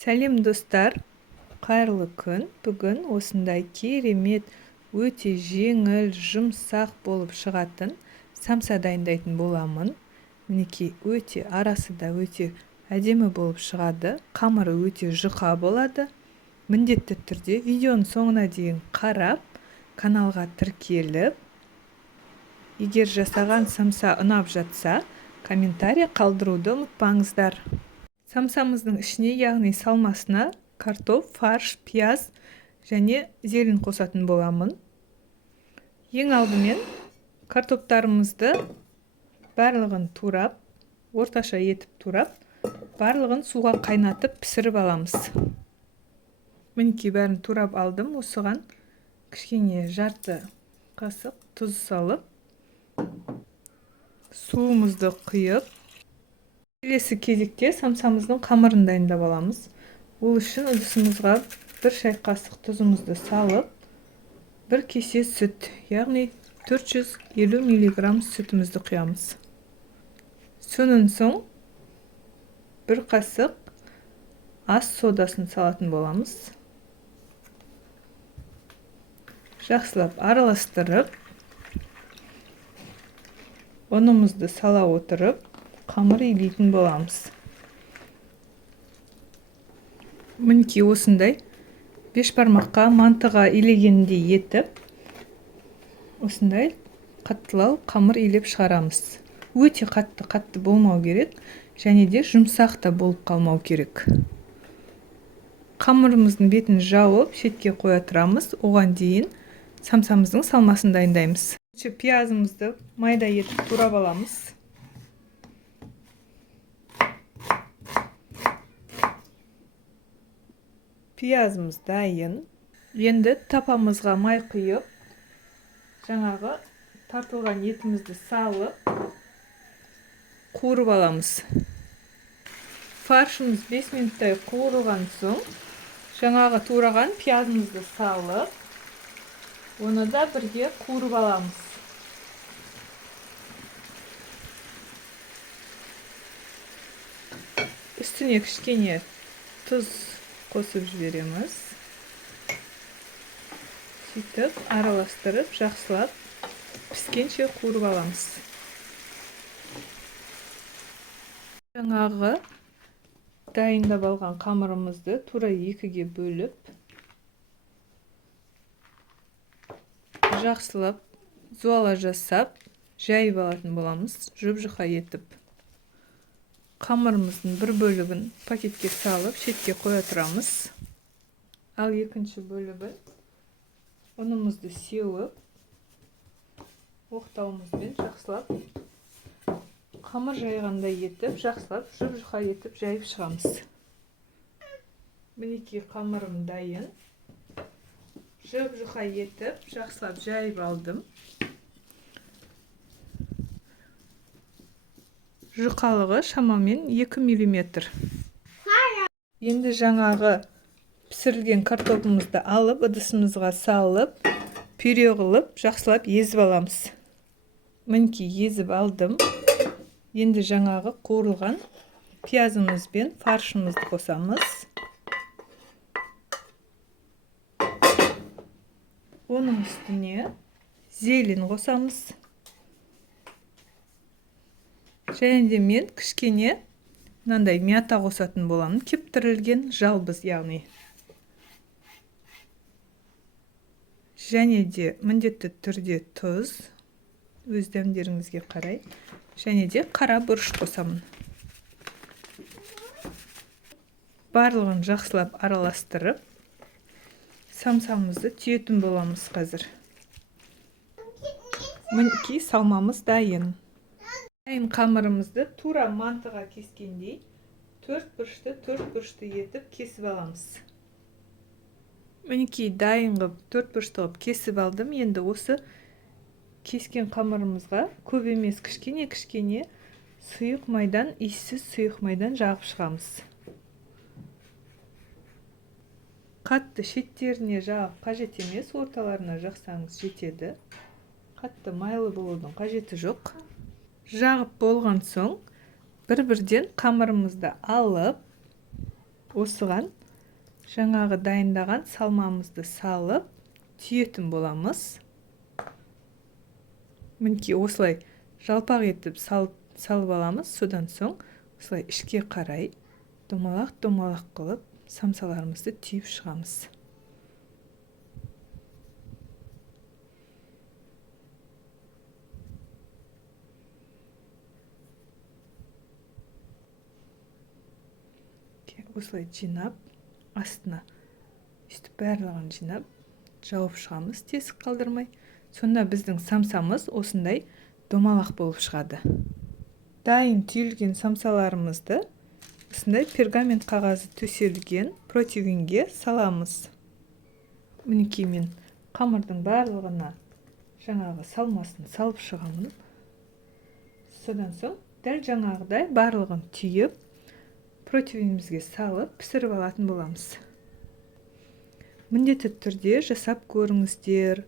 Сәлем достар, қайырлы күн. Бүгін осындай керемет, өте жеңіл, жұмсақ болып шығатын самса дайындайтын боламын. Мінекей өте арасы да өте әдемі болып шығады. Қамыры өте жұқа болады. Міндетті түрде видеоның соңына дейін қарап, каналға тіркеліп, егер жасаған самса ұнап жатса, комментарий қалдыруды ұмытпаңыздар. Самсамыздың ішіне, яғни салмасына картоп, фарш, пияз және зелень қосатын боламын. Ең алдымен картоптарымызды барлығын турап, орташа етіп турап, барлығын суға қайнатып пісіріп аламыз. Мінекей бәрін турап алдым. Осыған кішкене жарты қасық тұз салып, суымызды құйып, келесі кезекте самсамыздың қамырын дайындап аламыз. Ол үшін ыдысымызға 1 шай қасық тұзымызды салып, 1 кесе сүт, яғни 450 мг сүтімізді құямыз. Сонан соң 1 қасық ас содасын салатын боламыз. Жақсылап араластырып, ұнымызды сала отырып, қамыр илейтін боламыз. Мінекей осындай 5 бармаққа мантыға илегендей етіп, осындай қаттылау қамыр илеп шығарамыз. Өте қатты болмау керек, және де жұмсақ та болып қалмау керек. Қамырымыздың бетін жауып, шетке қоя тұрамыз. Оған дейін самсамыздың салмасын дайындаймыз. Пиязымызды майда етіп турап аламыз. Пиязымыз дайын. Енді тапамызға май құйып, жаңағы тартылған етімізді салып, қуырып аламыз. Фаршымыз 5 минуттай қуырылған соң, жаңағы тураған пиязымызды салып, оны да бірге қуырып аламыз. Үстіне кішкене тұз қосып жібереміз. Сөйтіп, араластырып, жақсылап піскенше қуырып аламыз. Жаңағы дайындап алған қамырымызды тура 2-ге бөліп, жақсылап зуала жасап, жайып алатын боламыз, жұп-жұқа етіп. Қамырымыздың бір бөлігін пакетке салып, шетке қоя тұрамыз. Ал екінші бөлігін ұнымызды сеуіп, оқтауымызбен жақсылап қамыр жайғандай етіп, жақсылап жұп-жұқа етіп жайып шығамыз. Мінекей қамырым дайын. Жұп-жұқа етіп, жақсылап жайып алдым. Жұқалығы шамамен 2 мм. Енді жаңағы пісірілген картопымызды алып, ыдысымызға салып, пюре қылып, жақсылап езіп аламыз. Мінекей езіп алдым. Енді жаңағы қуырылған пиязымыз бен фаршымызды қосамыз. Оның үстіне зелень қосамыз. Және де мен кішкене мынандай мята қосатын боламын. Кептірілген жалбыз, яғни. Және де міндетті түрде тұз, өз дәмдеріңізге қарай. Және де қара бұрыш қосамын. Барлығын жақсылап араластырып, самсамызды түйетін боламыз қазір. Мінекей салмамыз дайын. Қамырымызды тура мантыға кескендей 4 бұрышты етіп кесіп аламыз. Мінекей дайын қып 4 бұрышты қып кесіп алдым. Енді осы кескен қамырымызға көп емес, кішкене сұйық майдан, иіссіз сұйық майдан жағып шығамыз. Қатты шеттеріне жағып қажет емес, орталарына жақсаңыз жетеді. Қатты майлы болудың қажеті жоқ. Жағып болған соң, бір-бірден қамырымызды алып, осыған жаңағы дайындаған салмамызды салып түйетін боламыз. Мінекей осылай жалпақ етіп салып аламыз. Содан соң осылай ішке қарай домалақ қылып самсаларымызды түйіп шығамыз. Осылай жинап, астына үстіп барлығын жинап, жауып шығамыз, тесік қалдырмай. Сонда біздің самсамыз осындай домалақ болып шығады. Дайын түйілген самсаларымызды осындай пергамент қағазы төселген противеньге саламыз. Мінекей мен қамырдың барлығына жаңағы салмасын салып шығамын. Содан соң дәл жаңағыдай барлығын түйіп, противенімізге салып пісіріп алатын боламыз. Міндетті түрде жасап көріңіздер.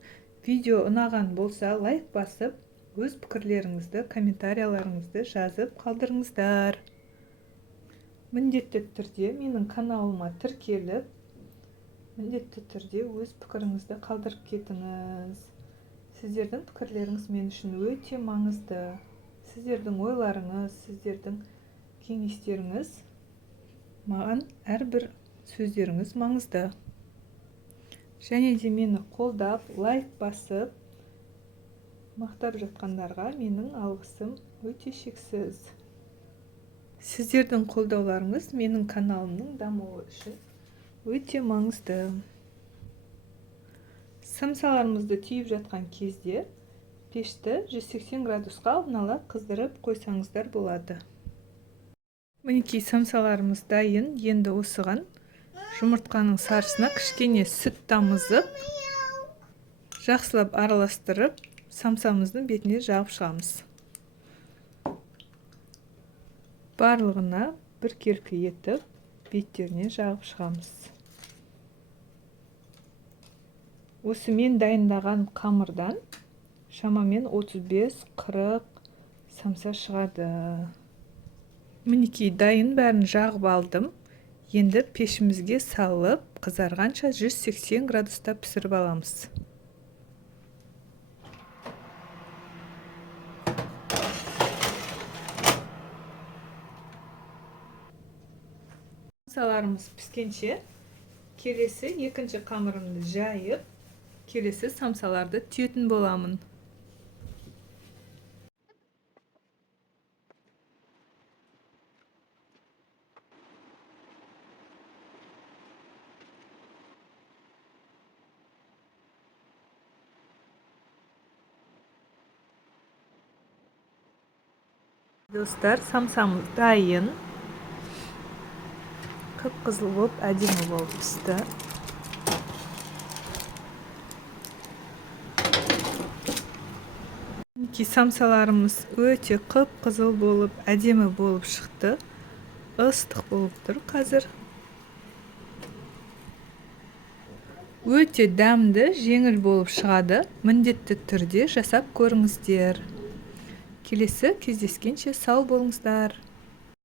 Видео ұнаған болса лайк басып, өз пікірлеріңізді, комментарияларыңызды жазып қалдырыңыздар. Міндетті түрде менің каналыма тіркеліп, міндетті түрде өз пікіріңізді қалдырып кетіңіз. Сіздердің пікірлеріңіз мен үшін өте маңызды. Сіздердің ойларыңыз, сіздердің кеңестеріңіз маған әрбір сөздеріңіз маңызды. Және де мені қолдап, лайк басып, мақтап жатқандарға менің алғысым өте шексіз. Сіздердің қолдауларыңыз менің каналымның дамуы үшін өте маңызды. Самсаларымызды түйіп жатқан кезде пешті 180 градусқа алдын ала қыздырып қойсаңыздар болады. Мінекей самсаларымыз дайын. Енді осыған жұмыртқаның сарысына кішкене сүт тамызып, жақсылап араластырып, самсамыздың бетіне жағып шығамыз. Барлығына біркелкі етіп, беттеріне жағып шығамыз. Осы мен дайындаған қамырдан шамамен 35-40 самса шығады. Мінекей дайын бәрін жағып алдым. Енді пешімізге салып, қызарғанша 180 градуста пісіріп аламыз. Самсаларымыз піскенше, келесі екінші қамырымды жайып, келесі самсаларды түйетін боламын. Достар, самсамыз дайын. Қып-қызыл болып, әдемі болып пісті. Самсаларымыз өте қып-қызыл болып, әдемі болып шықты. Ыстық болып тұр қазір. Өте дәмді, жеңіл болып шығады. Міндетті түрде жасап көріңіздер. Келесі кездескенше сау болыңыздар.